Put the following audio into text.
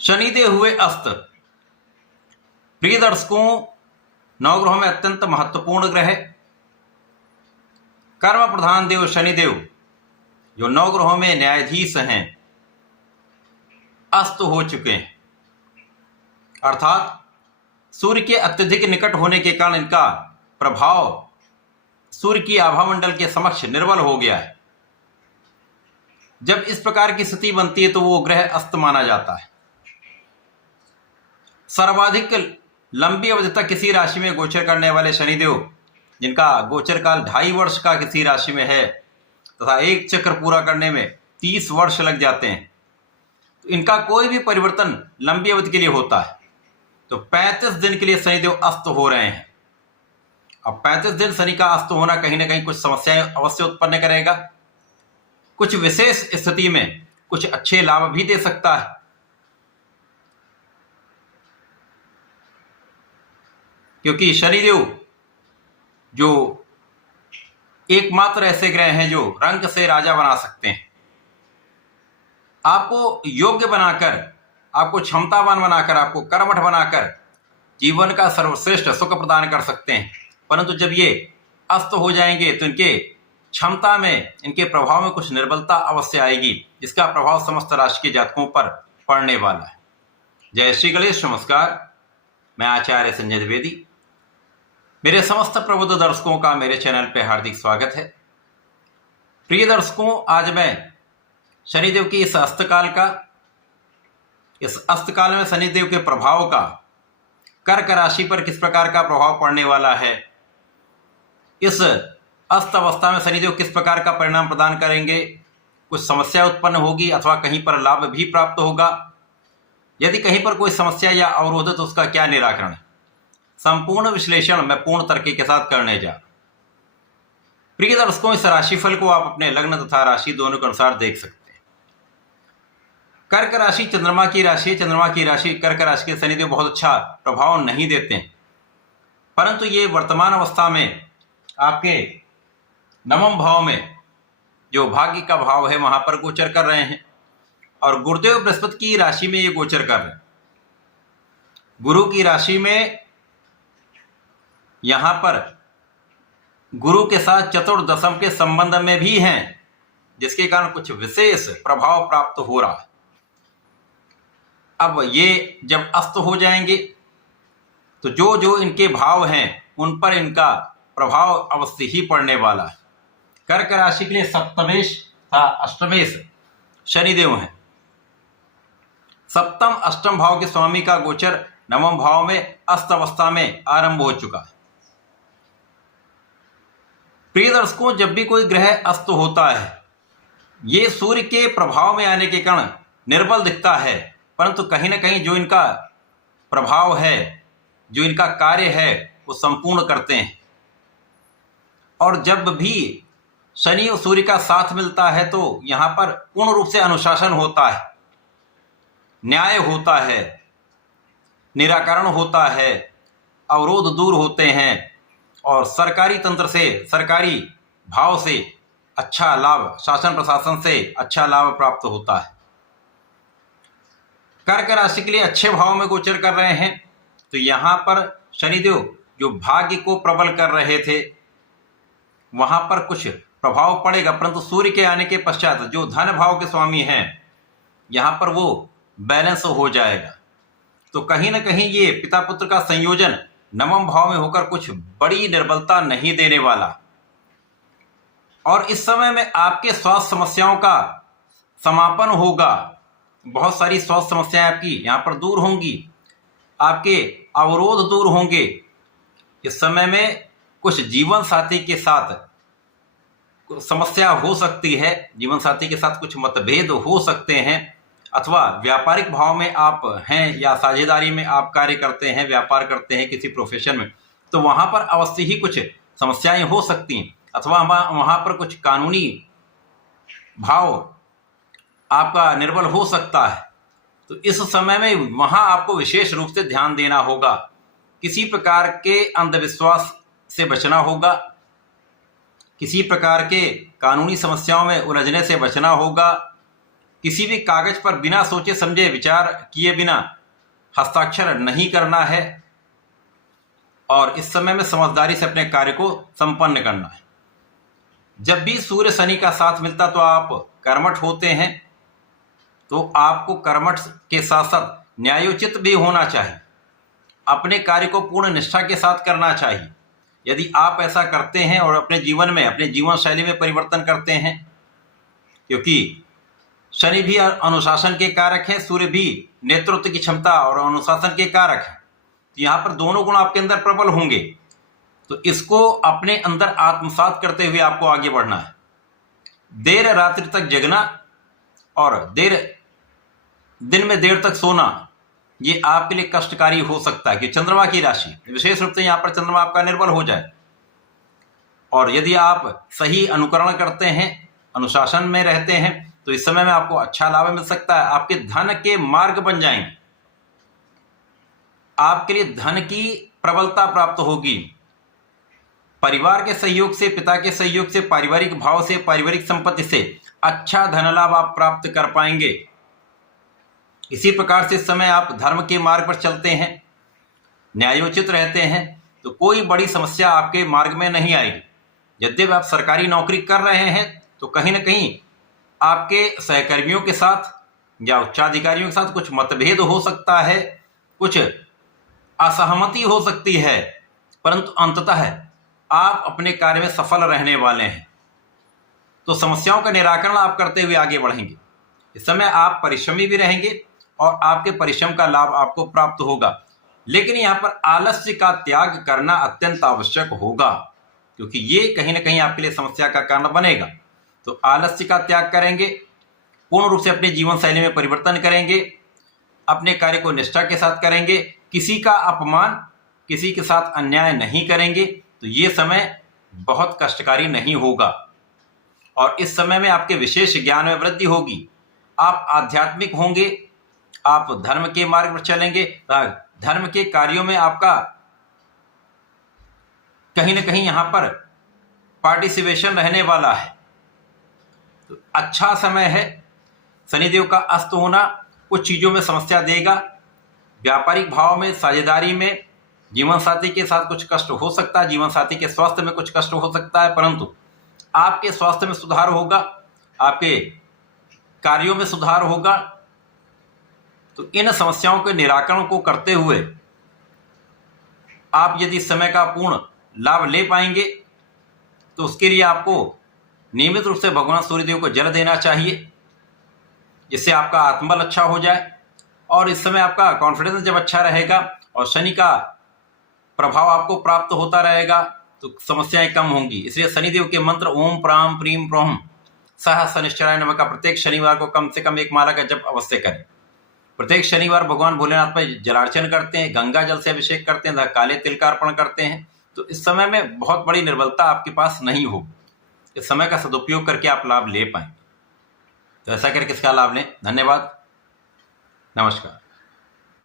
शनिदेव हुए अस्त। प्रिय दर्शकों, नवग्रहों में अत्यंत महत्वपूर्ण ग्रह कर्म प्रधान देव शनिदेव, जो नवग्रहों में न्यायाधीश हैं, अस्त हो चुके हैं। अर्थात सूर्य के अत्यधिक निकट होने के कारण इनका प्रभाव सूर्य की आभामंडल के समक्ष निर्बल हो गया है। जब इस प्रकार की स्थिति बनती है तो वो ग्रह अस्त माना जाता है। सर्वाधिक लंबी अवधि तक किसी राशि में गोचर करने वाले शनिदेव, जिनका गोचर काल 2.5 वर्ष का किसी राशि में है तथा एक चक्र पूरा करने में 30 वर्ष लग जाते हैं, तो इनका कोई भी परिवर्तन लंबी अवधि के लिए होता है। तो 35 दिन के लिए शनिदेव अस्त हो रहे हैं। अब 35 दिन शनि का अस्त होना कहीं ना कहीं कुछ समस्याएं अवश्य उत्पन्न करेगा। कुछ विशेष स्थिति में कुछ अच्छे लाभ भी दे सकता है। क्योंकि शनिदेव जो एकमात्र ऐसे ग्रह हैं जो रंग से राजा बना सकते हैं, आपको योग्य बनाकर, आपको क्षमतावान बनाकर, आपको कर्मठ बनाकर जीवन का सर्वश्रेष्ठ सुख प्रदान कर सकते हैं। परंतु जब ये अस्त हो जाएंगे तो इनके क्षमता में, इनके प्रभाव में कुछ निर्बलता अवश्य आएगी, जिसका प्रभाव समस्त राशि के जातकों पर पड़ने वाला है। जय श्री गणेश। नमस्कार, मैं आचार्य संजय द्विवेदी। मेरे समस्त प्रबुद्ध दर्शकों का मेरे चैनल पे हार्दिक स्वागत है। प्रिय दर्शकों, आज मैं शनिदेव की इस अस्तकाल में शनिदेव के प्रभाव का कर्क राशि पर किस प्रकार का प्रभाव पड़ने वाला है, इस अस्त अवस्था में शनिदेव किस प्रकार का परिणाम प्रदान करेंगे, कुछ समस्या उत्पन्न होगी अथवा कहीं पर लाभ भी प्राप्त होगा, यदि कहीं पर कोई समस्या या अवरोध तो उसका क्या निराकरण है, संपूर्ण विश्लेषण मैं पूर्ण तर्क के साथ करने जा रहा हूं। प्रिय दर्शकों, इस राशिफल को आप अपने लग्न तथा राशि दोनों के अनुसार देख सकते हैं। कर्क राशि चंद्रमा की राशि है। चंद्रमा की राशि कर्क राशि के शनिदेव बहुत अच्छा प्रभाव नहीं देते हैं, परंतु ये वर्तमान अवस्था में आपके नवम भाव में, जो भाग्य का भाव है, वहां पर गोचर कर रहे हैं और गुरुदेव बृहस्पति की राशि में ये गोचर कर रहे हैं। गुरु की राशि में यहां पर गुरु के साथ चतुर्दशम के संबंध में भी हैं, जिसके कारण कुछ विशेष प्रभाव प्राप्त हो रहा है। अब ये जब अस्त हो जाएंगे तो जो जो इनके भाव हैं उन पर इनका प्रभाव अवश्य ही पड़ने वाला है। कर्क राशि के लिए सप्तमेश तथा अष्टमेश शनिदेव हैं। सप्तम अष्टम भाव के स्वामी का गोचर नवम भाव में अस्त अवस्था में आरंभ हो चुका है। प्रिय दर्शकों, जब भी कोई ग्रह अस्त होता है, ये सूर्य के प्रभाव में आने के कारण निर्बल दिखता है, परंतु कहीं ना कहीं जो इनका प्रभाव है, जो इनका कार्य है, वो संपूर्ण करते हैं। और जब भी शनि और सूर्य का साथ मिलता है तो यहां पर पूर्ण रूप से अनुशासन होता है, न्याय होता है, निराकरण होता है, अवरोध दूर होते हैं और सरकारी तंत्र से, सरकारी भाव से अच्छा लाभ, शासन प्रशासन से अच्छा लाभ प्राप्त होता है। कर्क राशि के लिए अच्छे भाव में गोचर कर रहे हैं, तो यहां पर शनिदेव जो भाग्य को प्रबल कर रहे थे, वहां पर कुछ प्रभाव पड़ेगा, परंतु सूर्य के आने के पश्चात जो धन भाव के स्वामी हैं, यहां पर वो बैलेंस हो जाएगा। तो कहीं ना कहीं ये पिता पुत्र का संयोजन नवम भाव में होकर कुछ बड़ी निर्बलता नहीं देने वाला। और इस समय में आपके स्वास्थ्य समस्याओं का समापन होगा। बहुत सारी स्वास्थ्य समस्याएं आपकी यहां पर दूर होंगी, आपके अवरोध दूर होंगे। इस समय में कुछ जीवन साथी के साथ समस्या हो सकती है, जीवन साथी के साथ कुछ मतभेद हो सकते हैं, अथवा व्यापारिक भाव में आप हैं या साझेदारी में आप कार्य करते हैं, व्यापार करते हैं किसी प्रोफेशन में, तो वहां पर अवश्य ही कुछ समस्याएं हो सकती हैं, अथवा वहां पर कुछ कानूनी भाव आपका निर्बल हो सकता है। तो इस समय में वहां आपको विशेष रूप से ध्यान देना होगा। किसी प्रकार के अंधविश्वास से बचना होगा, किसी प्रकार के कानूनी समस्याओं में उलझने से बचना होगा, किसी भी कागज पर बिना सोचे समझे विचार किए बिना हस्ताक्षर नहीं करना है और इस समय में समझदारी से अपने कार्य को संपन्न करना है। जब भी सूर्य शनि का साथ मिलता तो आप कर्मठ होते हैं, तो आपको कर्मठ के साथ साथ न्यायोचित भी होना चाहिए। अपने कार्य को पूर्ण निष्ठा के साथ करना चाहिए। यदि आप ऐसा करते हैं और अपने जीवन में, अपने जीवन शैली में परिवर्तन करते हैं, क्योंकि शनि भी अनुशासन के कारक हैं, सूर्य भी नेतृत्व की क्षमता और अनुशासन के कारक हैं, तो यहाँ पर दोनों गुण आपके अंदर प्रबल होंगे। तो इसको अपने अंदर आत्मसात करते हुए आपको आगे बढ़ना है। देर रात्रि तक जगना और दिन में देर तक सोना, ये आपके लिए कष्टकारी हो सकता है कि चंद्रमा की राशि, विशेष रूप से यहाँ पर चंद्रमा आपका निर्बल हो जाए। और यदि आप सही अनुकरण करते हैं, अनुशासन में रहते हैं, तो इस समय में आपको अच्छा लाभ मिल सकता है। आपके धन के मार्ग बन जाएंगे, आपके लिए धन की प्रबलता प्राप्त होगी। परिवार के सहयोग से, पिता के सहयोग से, पारिवारिक भाव से, पारिवारिक संपत्ति से अच्छा धन लाभ आप प्राप्त कर पाएंगे। इसी प्रकार से इस समय आप धर्म के मार्ग पर चलते हैं, न्यायोचित रहते हैं, तो कोई बड़ी समस्या आपके मार्ग में नहीं आएगी। यद्यपि आप सरकारी नौकरी कर रहे हैं तो कहीं ना कहीं आपके सहकर्मियों के साथ या उच्चाधिकारियों के साथ कुछ मतभेद हो सकता है, कुछ असहमति हो सकती है, परंतु अंततः आप अपने कार्य में सफल रहने वाले हैं। तो समस्याओं का निराकरण आप करते हुए आगे बढ़ेंगे। इस समय आप परिश्रमी भी रहेंगे और आपके परिश्रम का लाभ आपको प्राप्त होगा। लेकिन यहाँ पर आलस्य का त्याग करना अत्यंत आवश्यक होगा, क्योंकि ये कहीं ना कहीं आपके लिए समस्या का कारण बनेगा। तो आलस्य का त्याग करेंगे, पूर्ण रूप से अपने जीवन शैली में परिवर्तन करेंगे, अपने कार्य को निष्ठा के साथ करेंगे, किसी का अपमान, किसी के साथ अन्याय नहीं करेंगे, तो ये समय बहुत कष्टकारी नहीं होगा। और इस समय में आपके विशेष ज्ञान में वृद्धि होगी, आप आध्यात्मिक होंगे, आप धर्म के मार्ग पर चलेंगे, धर्म के कार्यों में आपका कहीं ना कहीं यहाँ पर पार्टिसिपेशन रहने वाला है। तो अच्छा समय है। शनिदेव का अस्त होना कुछ चीज़ों में समस्या देगा। व्यापारिक भाव में, साझेदारी में जीवन साथी के साथ कुछ कष्ट हो सकता है, जीवन साथी के स्वास्थ्य में कुछ कष्ट हो सकता है, परंतु आपके स्वास्थ्य में सुधार होगा, आपके कार्यों में सुधार होगा। तो इन समस्याओं के निराकरण को करते हुए आप यदि समय का पूर्ण लाभ ले पाएंगे, तो उसके लिए आपको नियमित रूप से भगवान सूर्यदेव को जल देना चाहिए, जिससे आपका आत्मबल अच्छा हो जाए। और इस समय आपका कॉन्फिडेंस जब अच्छा रहेगा और शनि का प्रभाव आपको प्राप्त होता रहेगा, तो समस्याएं कम होंगी। इसलिए शनिदेव के मंत्र ओम प्राम प्रीम प्रोम सह शनिश्चराय नमः का प्रत्येक शनिवार को कम से कम एक माला का जप अवश्य करें। प्रत्येक शनिवार भगवान भोलेनाथ पर जलार्चन करते हैं, गंगा जल से अभिषेक करते हैं, काले तिल का अर्पण करते हैं। तो इस समय में बहुत बड़ी निर्बलता आपके पास नहीं होगी। इस समय का सदुपयोग करके आप लाभ ले पाएं। तो ऐसा करके इसका लाभ लें। धन्यवाद, नमस्कार।